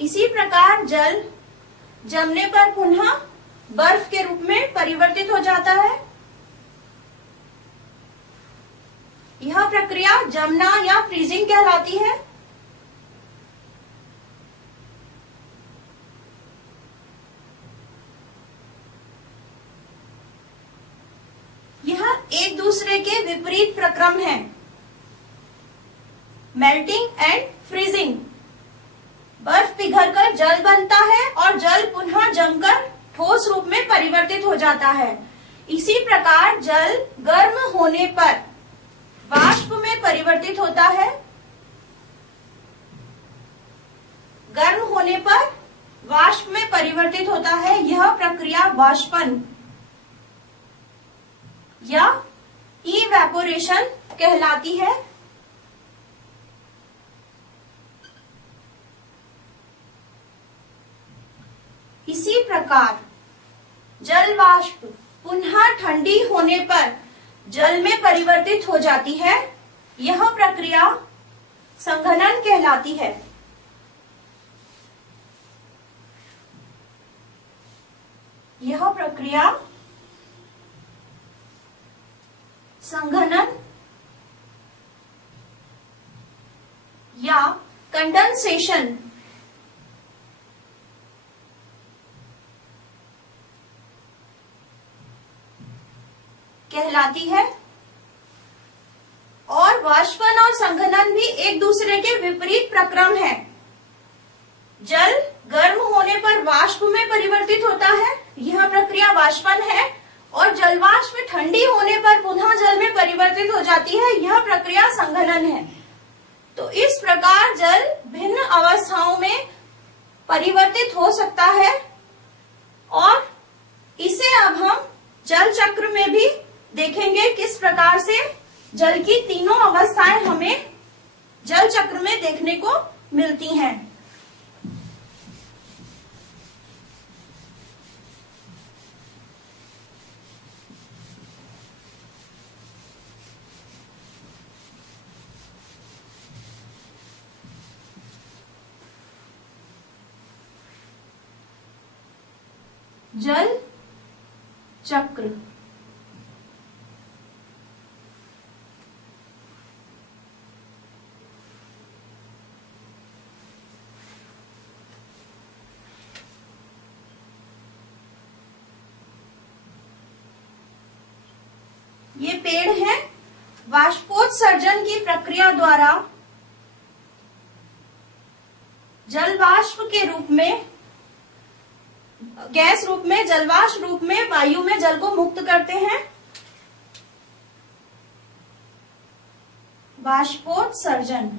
इसी प्रकार जल जमने पर पुनः बर्फ के रूप में परिवर्तित हो जाता है। यह प्रक्रिया जमना या फ्रीजिंग कहलाती है। यह एक दूसरे के विपरीत प्रक्रम है, मेल्टिंग एंड फ्रीजिंग। बर्फ पिघलकर जल बनता है और जल पुनः जमकर ठोस रूप में परिवर्तित हो जाता है। इसी प्रकार जल गर्म होने पर वाष्प में परिवर्तित होता है। गर्म होने पर वाष्प में परिवर्तित होता है। यह प्रक्रिया वाष्पन या इवेपोरेशन कहलाती है। इसी प्रकार जल वाष्प पुनः ठंडी होने पर जल में परिवर्तित हो जाती है। यह प्रक्रिया संघनन कहलाती है। यह प्रक्रिया संघनन या कंडेंसेशन कहलाती है। और वाष्पन और संघनन भी एक दूसरे के विपरीत प्रक्रम है। जल गर्म होने पर वाष्प में परिवर्तित होता है, यह प्रक्रिया वाष्पन है। और जलवाष्प ठंडी होने पर पुनः जल में परिवर्तित हो जाती है, यह प्रक्रिया संघनन है। तो इस प्रकार जल भिन्न अवस्थाओं में परिवर्तित हो सकता है और इसे अब हम जल चक्र में भी देखेंगे किस प्रकार से जल की तीनों अवस्थाएं हमें जल चक्र में देखने को मिलती हैं। जल चक्र ये पेड़ है। वाष्पोत्सर्जन की प्रक्रिया द्वारा जल वाष्प के रूप में, गैस रूप में, जलवाष्प रूप में वायु में जल को मुक्त करते हैं। वाष्पोत्सर्जन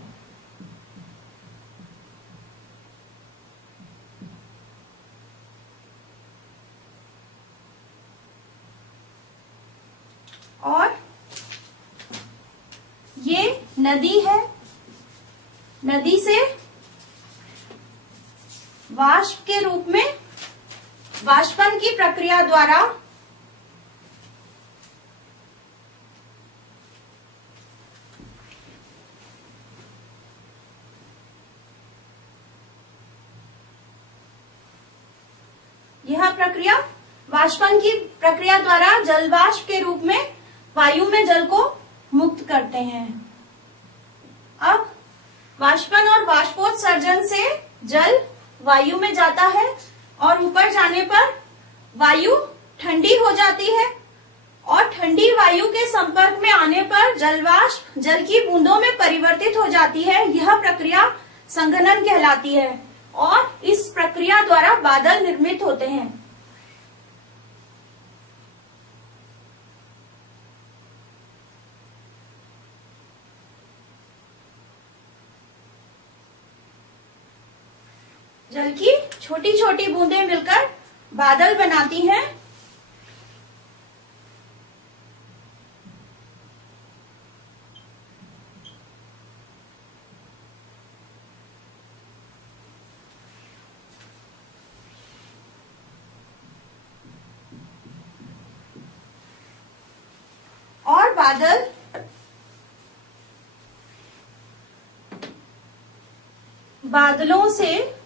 और ये नदी है। नदी से वाष्प के रूप में वाष्पन की प्रक्रिया द्वारा यह प्रक्रिया वाष्पन की प्रक्रिया द्वारा जलवाष्प के रूप में वायु में जल को मुक्त करते हैं। अब वाष्पन और वाष्पोत्सर्जन से जल वायु में जाता है और ऊपर जाने पर वायु ठंडी हो जाती है और ठंडी वायु के संपर्क में आने पर जलवाष्प जल की बूंदों में परिवर्तित हो जाती है। यह प्रक्रिया संघनन कहलाती है और इस प्रक्रिया द्वारा बादल निर्मित होते हैं। जल की छोटी छोटी बूंदें मिलकर बादल बनाती हैं। और बादलों से